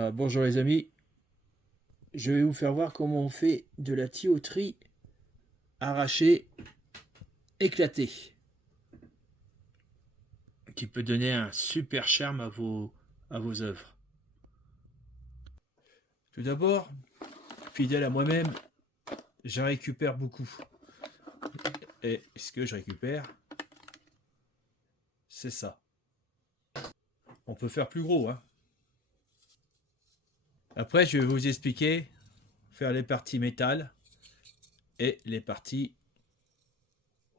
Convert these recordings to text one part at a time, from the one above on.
Bonjour les amis, je vais vous faire voir comment on fait de la tuyauterie arrachée éclatée, qui peut donner un super charme à vos œuvres. Tout d'abord, fidèle à moi-même, j'en récupère beaucoup. Et ce que je récupère, c'est ça. On peut faire plus gros, hein. Après, je vais vous expliquer faire les parties métal et les parties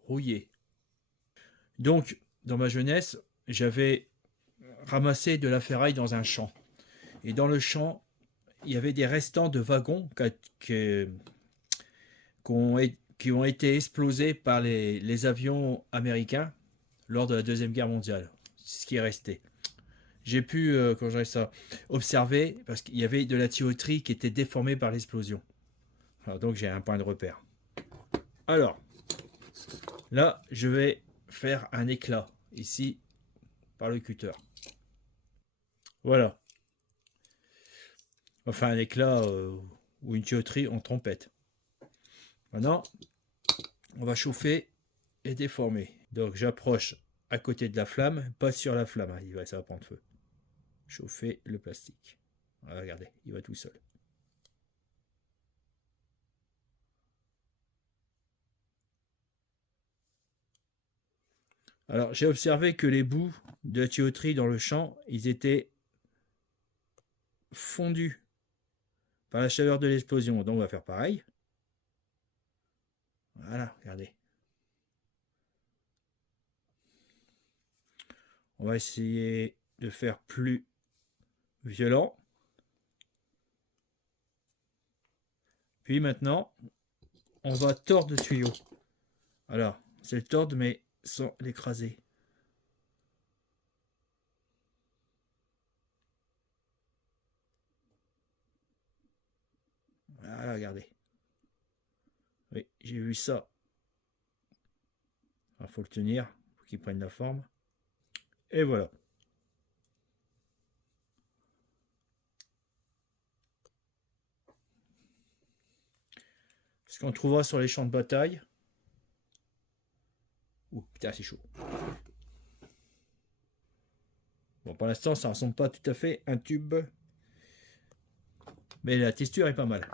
rouillées. Donc, dans ma jeunesse, j'avais ramassé de la ferraille dans un champ. Et dans le champ, il y avait des restants de wagons qui ont été explosés par les avions américains lors de la Deuxième Guerre mondiale. C'est ce qui est resté. J'ai pu, quand j'avais ça, observer, parce qu'il y avait de la tuyauterie qui était déformée par l'explosion. Alors, donc j'ai un point de repère. Alors, là, je vais faire un éclat, ici, par le cutter. Voilà. Enfin, un éclat ou une tuyauterie en trompette. Maintenant, on va chauffer et déformer. Donc j'approche à côté de la flamme, pas sur la flamme, hein, ça va prendre feu. Chauffer le plastique. Voilà, regardez, il va tout seul. Alors j'ai observé que les bouts de tuyauterie dans le champ, ils étaient fondus par la chaleur de l'explosion. Donc on va faire pareil. Voilà, regardez. On va essayer de faire plus violent. Puis maintenant, on va tordre le tuyau. Alors, c'est le tordre, mais sans l'écraser. Voilà, regardez. Oui, j'ai vu ça. Il faut le tenir, pour qu'il prenne la forme. Et voilà. Ce qu'on trouvera sur les champs de bataille. Ouh, putain, c'est chaud. Bon, pour l'instant, ça ne ressemble pas tout à fait à un tube. Mais la texture est pas mal.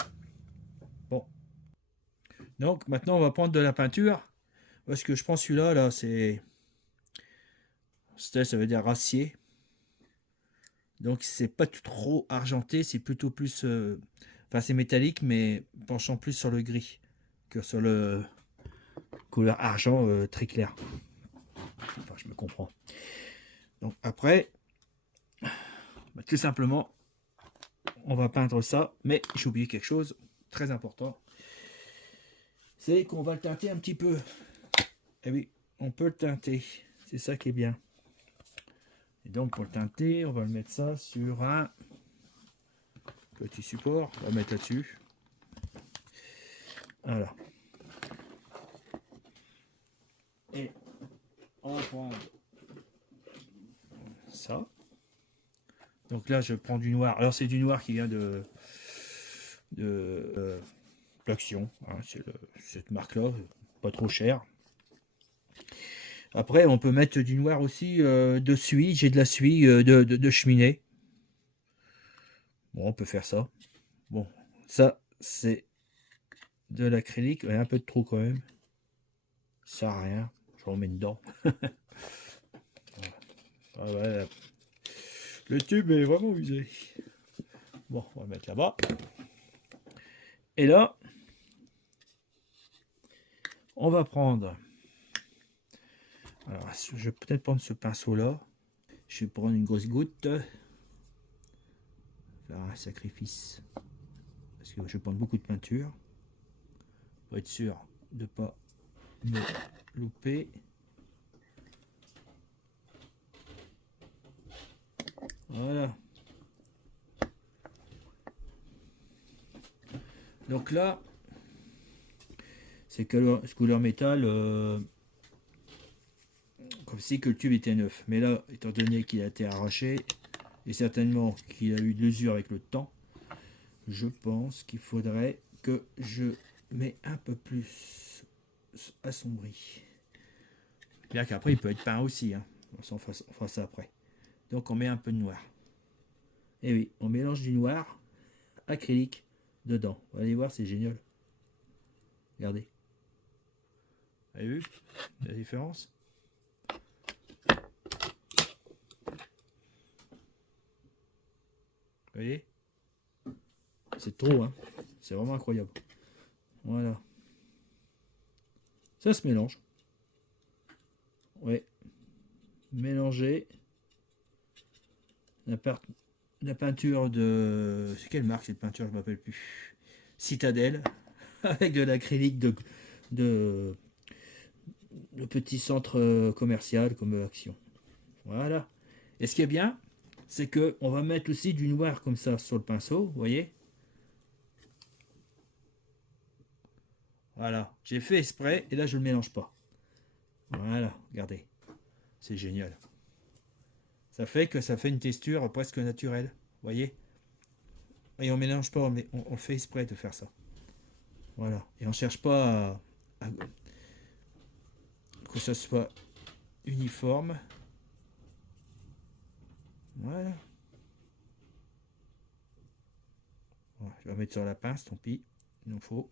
Bon. Donc, maintenant, on va prendre de la peinture. Parce que je prends celui-là, là, c'est... Ça veut dire acier. Donc, c'est pas trop argenté. C'est plutôt plus... Enfin, c'est métallique, mais penchant plus sur le gris que sur le couleur argent très clair. Enfin, je me comprends. Donc, après, bah, tout simplement, on va peindre ça, mais j'ai oublié quelque chose très important, c'est qu'on va le teinter un petit peu. Et oui, on peut le teinter, c'est ça qui est bien. Et donc pour le teinter, on va le mettre ça sur un petit support, on va mettre là-dessus. Voilà. Et on va prendre ça. Donc là, je prends du noir. Alors c'est du noir qui vient de Plaction, hein, c'est cette marque-là, pas trop cher. Après, on peut mettre du noir aussi de suie. J'ai de la suie de cheminée. Bon, on peut faire ça. Bon, ça, c'est de l'acrylique. Un peu de trop quand même. Ça sert à rien. Je remets dedans. Ah ouais, le tube est vraiment usé. Bon, on va le mettre là-bas. Et là, on va prendre... Alors, je vais peut-être prendre ce pinceau-là. Je vais prendre une grosse goutte. Faire un sacrifice. Parce que je vais prendre beaucoup de peinture. Pour être sûr de ne pas me louper. Voilà. Donc là, c'est couleur métal, comme si que le tube était neuf. Mais là, étant donné qu'il a été arraché, et certainement qu'il a eu de l'usure avec le temps, je pense qu'il faudrait que je mets un peu plus assombri. Bien qu'après il peut être peint aussi, hein. On fera ça après. Donc on met un peu de noir. Et oui, on mélange du noir acrylique dedans. Vous allez voir, c'est génial. Regardez. Vous avez vu la différence? Vous voyez? C'est trop, hein. C'est vraiment incroyable. Voilà. Ça se mélange. Ouais. Mélanger. La peinture de... C'est quelle marque cette peinture? Je ne m'appelle plus. Citadelle. Avec de l'acrylique de petit centre commercial comme Action. Voilà. Et ce qui est bien, c'est que on va mettre aussi du noir comme ça sur le pinceau, vous voyez. Voilà, j'ai fait exprès et là je ne le mélange pas. Voilà, regardez, c'est génial. Ça fait que ça fait une texture presque naturelle, vous voyez. Et on mélange pas, mais on fait exprès de faire ça. Voilà, et on cherche pas à que ce soit uniforme. Voilà. Voilà, je vais mettre sur la pince, tant pis, il en faut.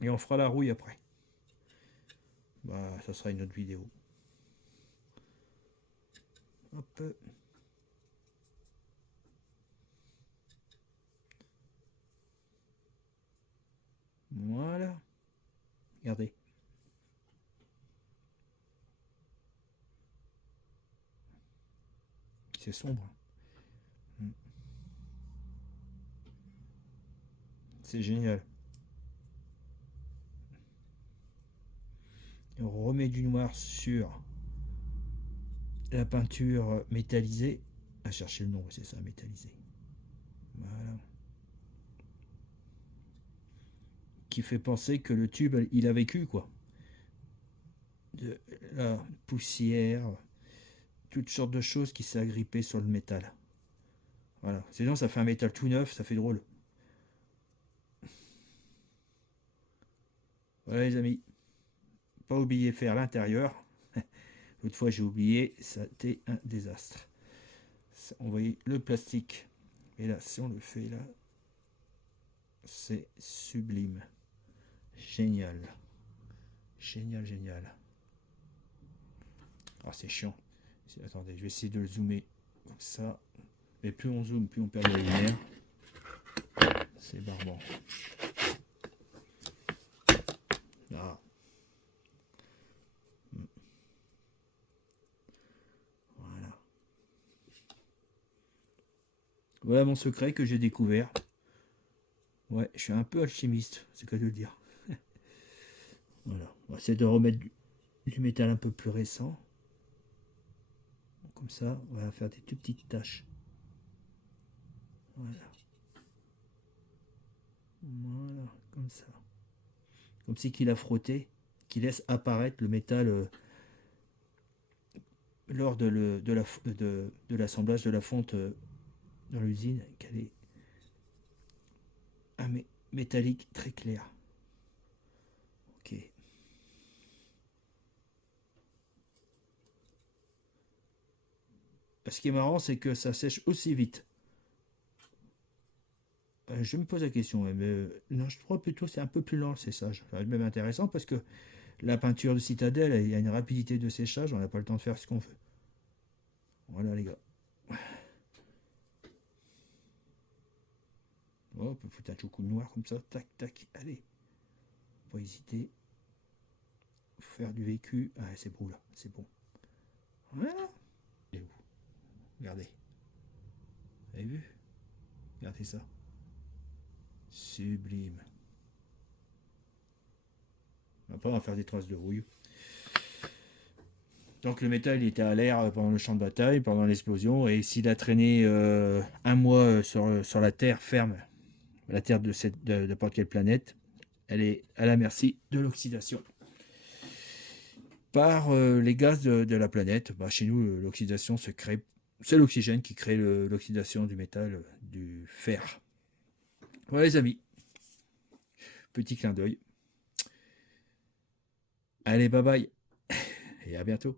Et on fera la rouille après. Bah, ça sera une autre vidéo. Hop. Voilà. Regardez. C'est sombre. C'est génial. Et on remet du noir sur la peinture métallisée. À chercher le nom, c'est ça, métallisé. Voilà. Qui fait penser que le tube, il a vécu, quoi. De la poussière, toutes sortes de choses qui s'est agrippées sur le métal. Voilà. Sinon, ça fait un métal tout neuf, ça fait drôle. Voilà, les amis. Pas oublier faire l'intérieur. L'autre fois, j'ai oublié, ça a été un désastre. On voyait le plastique. Et là, si on le fait là, c'est sublime. Génial. Génial, génial. Ah, c'est chiant. Attendez, je vais essayer de le zoomer comme ça. Mais plus on zoome, plus on perd de la lumière. C'est barbant. Ah. Voilà. Voilà mon secret que j'ai découvert. Ouais, je suis un peu alchimiste, c'est qu'à de le dire. Voilà. On va essayer de remettre du métal un peu plus récent. Comme ça, on va faire des toutes petites taches. Voilà. Voilà, comme ça. Comme si qu'il a frotté, qui laisse apparaître le métal lors de l'assemblage de la fonte dans l'usine, qu'elle est un métallique très clair. Ok. Ce qui est marrant, c'est que ça sèche aussi vite. Je me pose la question, mais non, je crois plutôt que c'est un peu plus lent le séchage. C'est même intéressant parce que la peinture de Citadelle, il y a une rapidité de séchage, on n'a pas le temps de faire ce qu'on veut. Voilà les gars. Oh, on peut foutre un coup de noir comme ça, tac, tac, allez. Pas hésiter. Faire du vécu. Ah, c'est beau là, c'est bon. Voilà. Regardez. Vous avez vu? Regardez ça. Sublime. Après, on va faire des traces de rouille. Donc le métal il était à l'air pendant le champ de bataille, pendant l'explosion, et s'il a traîné un mois sur la terre ferme, la terre de n'importe quelle planète, elle est à la merci de l'oxydation. par les gaz de la planète. Bah, chez nous, l'oxydation se crée, c'est l'oxygène qui crée l'oxydation du métal, du fer. Voilà les amis, petit clin d'œil. Allez, bye bye et à bientôt.